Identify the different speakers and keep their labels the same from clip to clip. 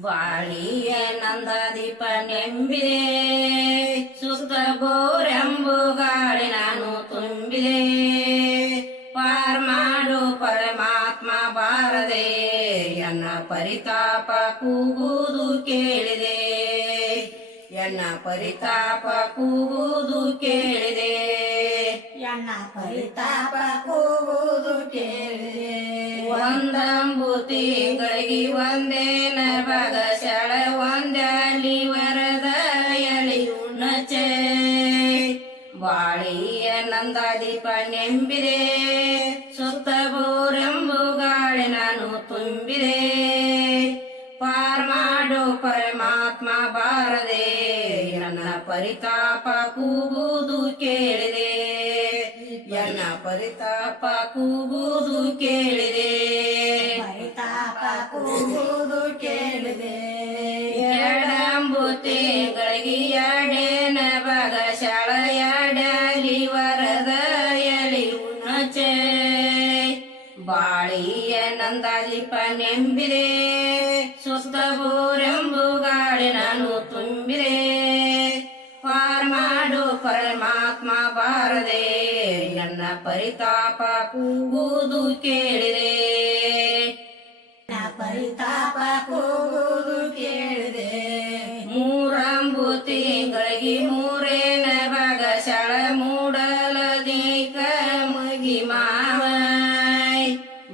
Speaker 1: ಬಾಳಿಯ ನಂದ ದೀಪ ನೆಂಬಿದೆ ಸುತ್ತ ಗೋರೆಂಬು ಗಾಳಿ ನಾನು ತುಂಬಿದೆ. ಪಾರ್ ಮಾಡು ಪರಮಾತ್ಮ ಬಾರದೆ, ಎನ್ನ ಪರಿತಾಪ ಕೂಗುವುದು ಕೇಳಿದೆ. ಎನ್ನ ಪರಿತಾಪ ಕೂಗುವುದು ಕೇಳಿದೆ.
Speaker 2: ಎನ್ನ ಪರಿತಾಪ ಕೂಗುವುದು ಕೇಳಿದೆ.
Speaker 1: ಒಂದಂಬು ತಿಂಗಳಿಗೆ ಒಂದೇನ ಬಗ ಶಳ ಒಂದಲ್ಲಿ ವರದ ಎಳೆಯುಣಚೆ ಬಾಳಿಯ ನಂದ ದೀಪ ನೆಂಬಿದೆ ಸುತ್ತ ಬೋರೆಂಬು ಗಾಳಿ ನಾನು ತುಂಬಿದೆ ಪಾರ್ ಮಾಡು ಪರಮಾತ್ಮ ಬಾರದೆ ನನ್ನ ಪರಿತಾಪ ಕೂಗುವುದು ಪರಿತಾಪ ಕೂಗುವುದು ಕೇಳಿದೆ.
Speaker 2: ಪರಿತಾಪ ಕೂಗುವುದು ಕೇಳಿದೆ.
Speaker 1: ಎರಡಂಬು ತಿಂಗಳಿಗೆ ಎರಡೇನ ಬಗ ಶಾಳ ವರದಯಲಿ ಉಣಚೆ. ಬಾಳಿಯ ನಂದಾದೀಪ ನೆಂಬಿದೆ ಸುಸ್ತ ಬೋರೆಂಬು ಗಾಳಿ ನಾನು ತುಂಬಿದೆ. ಪಾರ್ ಮಾಡು ಪರಮಾತ್ಮ ಬಾರದೆ. ನನ್ನ ಪರಿತಾಪ ಕೂಗುವುದು ಕೇಳಿದೆ.
Speaker 2: ಪರಿತಾಪ ಕೂಗುವುದು ಕೇಳಿದೆ.
Speaker 1: ಮೂರಂಬು ತಿಂಗಳಿಗೆ ಮೂರೇನ ಭಾಗ ಶಳ ಮೂಡಲದಿ ಕಮಗಿ ಮಾವ.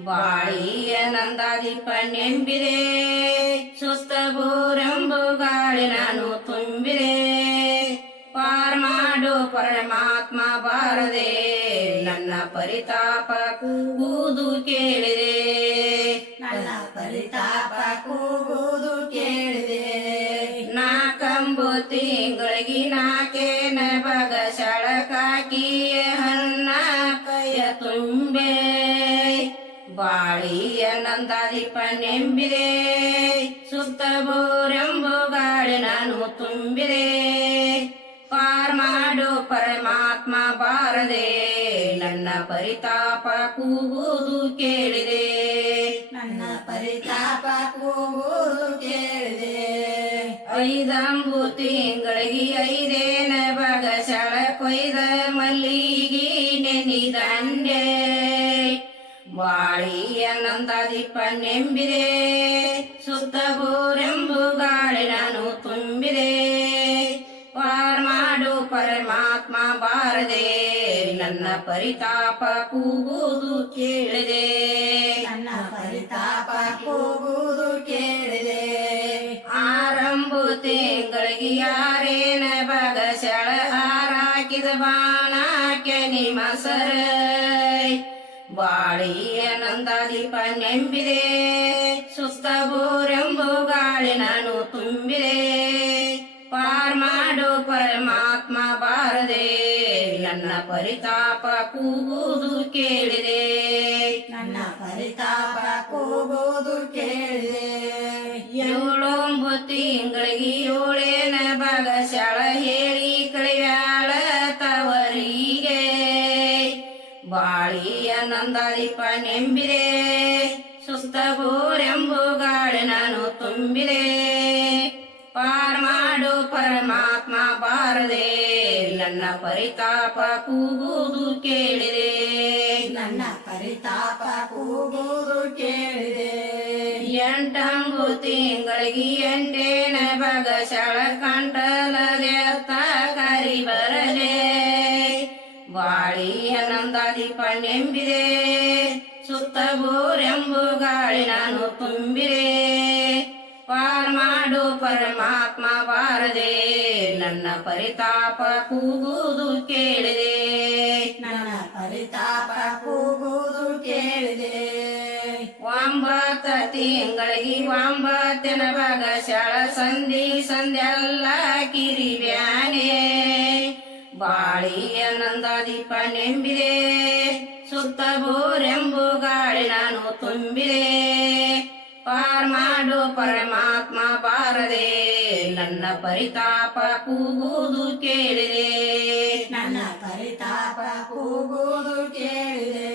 Speaker 1: ಬಾಳಿಯ ನಂದಾದೀಪ ನೆಂಬಿದೆ ಸುಸ್ತ ಬೋರೆಂಬು ಗಾಳಿ ನಾನು ತುಂಬಿದೆ. ಪಾರ್ ಮಾಡು ಪರಮಾತ್ಮ ಬಾರದೆ. ನನ್ನ ಪರಿತಾಪ ಕೂಗುವುದು ಕೇಳಿದೆ.
Speaker 2: ನನ್ನ ಪರಿತಾಪ ಕೂಗುವುದು ಕೇಳಿದೆ.
Speaker 1: ನಾಕಂಬು ತಿಂಗಳಿಗೆ ನಾಕೇನ ಬಗ ಸಳಕಾಕಿಯ ಹನ್ನ ಕೈಯ ತುಂಬೆ. ಬಾಳಿಯ ನಂದಾದೀಪ ನೆಂಬಿದೆ ಸುತ್ತ ಬೋರೆಂಬು ಗಾಳಿ ನಾನು ತುಂಬಿದೆ. ಪಾರ್ ಮಾಡು ಪರಮಾತ್ಮ ಬಾರದೆ. ನನ್ನ ಪರಿತಾಪ ಕೂಗುವುದು ಕೇಳಿದೆ.
Speaker 2: ನನ್ನ ಪರಿತಾಪ ಕೂಗುವುದು ಕೇಳಿದೆ.
Speaker 1: ಐದಂಬು ತಿಂಗಳಿಗೆ ಐದೇನ ಬಗಸಳ ಕೊಯ್ದ ಮಲ್ಲಿಗೆ ನೆನಿದಂಡೆ ಬಾಳಿಯ ನಂದಾದೀಪ ನೆಂಬಿದೆ ಸುತ್ತ ಬೋರೆಂಬು ಗಾಳಿ ನಾನು ತುಂಬಿದೆ. ಪಾರ್ ಮಾಡು ಪರಮಾತ್ಮ ಬಾರದೆ. ನನ್ನ ಪರಿತಾಪ ಕೂಗುವುದು ಕೇಳಿದೆ.
Speaker 2: ನನ್ನ ಪರಿತಾಪ ಕೂಗುವುದು ಕೇಳಿದೆ.
Speaker 1: ಆರಂಭು ತಿಂಗಳಿಗೆ ಯಾರೇನ ಬಗ ಸೆಳ ಹಾರಾಕಿದ ಬಾಣ ಕೆನಿ ಮಸರ ಬಾಳಿಯ ನಂದಾದೀಪ ನೆಂಬಿದೆ ಸುಸ್ತ ಬೋರೆಂಬು ಗಾಳಿ ನಾನು ತುಂಬಿದೆ. ಪಾರ್ ಮಾಡು ಬಾರದೆ ನನ್ನ ಪರಿತಾಪ ಕೂಗುವುದು ಕೇಳಿದೆ.
Speaker 2: ನನ್ನ ಪರಿತಾಪ ಕೂಗುವುದು ಕೇಳಿದೆ.
Speaker 1: ಏಳೊಂಬತ್ತು ತಿಂಗಳಿಗೆ ಏಳೇನ ಬಗ ಶಾಳ ಹೇಳಿ ಕಳಿವ್ಯಾಳ ತವರಿಗೆ. ಬಾಳಿಯ ನಂದಾದೀಪ ನೆಂಬಿದೆ. ಸುಸ್ತ ಬೋರೆಂಬು ಗಾಳಿ ನಾನು ತುಂಬಿದೆ. ಪಾರ್ ಮಾಡು ಪರಮಾತ್ಮ ಬಾರದೆ. ನನ್ನ ಪರಿತಾಪ ಕೂಗುವುದು ಕೇಳಿದೆ.
Speaker 2: ನನ್ನ ಪರಿತಾಪ ಕೂಗುವುದು ಕೇಳಿದೆ.
Speaker 1: ಎಂಟಂಬು ತಿಂಗಳಿಗೆ ಎಂಟೇನ ಬಗ ಶಳ ಕಂಟಲದೆತ್ತ ಕರಿ ಬರಲೆ ಬಾಳಿಯ ನಂದಾದೀಪ ನೆಂಬಿದೆ ಸುತ್ತ ಬೋರೆಂಬು ಗಾಳಿ ನಾನು ತುಂಬಿದೆ. ನನ್ನ ಪರಿತಾಪ ಕೂಗುವುದು ಕೇಳಿದೆ.
Speaker 2: ನನ್ನ ಪರಿತಾಪ ಕೂಗುವುದು ಕೇಳಿದೆ.
Speaker 1: ವಾಂಬಾತ ತಿಂಗಳಿಗೆ ವಾಂಬಾತನ ಭಾಗ ಶಾಳ ಸಂಧಿ ಸಂಧ್ಯಲ್ಲ ಕಿರಿ ಬ್ಯಾನೆ. ಬಾಳಿಯ ನಂದಾದೀಪ ನೆಂಬಿದೆ. ಸುತ್ತ ಬೋರೆಂಬು ಗಾಳಿ ನಾನು ತುಂಬಿದೆ. ಪಾರ್ ಮಾಡು ಪರಮಾತ್ಮ ಬಾರದೆ. ನನ್ನ ಪರಿತಾಪ ಕೂಗುವುದು ಕೇಳಿದೆ.
Speaker 2: ನನ್ನ ಪರಿತಾಪ ಕೂಗುವುದು ಕೇಳಿದೆ.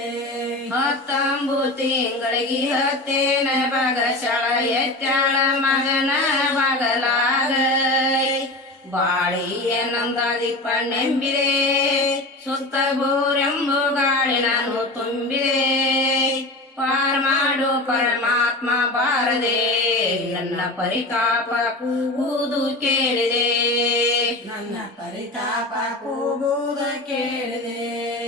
Speaker 1: ಹತ್ತ ತಂಬು ತಿಂಗಳಿಗೆ ಹತ್ತೇನ ಬಗ ಶಳ ಎತ್ತಾಳ ಮಗನ ಬಗಲಾಗ. ಬಾಳಿಯ ನಂದಾದಿಪ್ಪ ನೆಂಬಿದೆ ಸುತ್ತ ಬೋರೆಂಬು ಗಾಳಿ ನಾನು ತುಂಬಿದೆ. ಪಾರ್ ಮಾಡು ಪರಮಾತ್ಮ ಬಾರದೆ. ನನ್ನ ಪರಿತಾಪ ಕೂಗುವುದು ಕೇಳಿದೆ.
Speaker 2: ನನ್ನ ಪರಿತಾಪ ಕೂಗುವುದು ಕೇಳಿದೆ.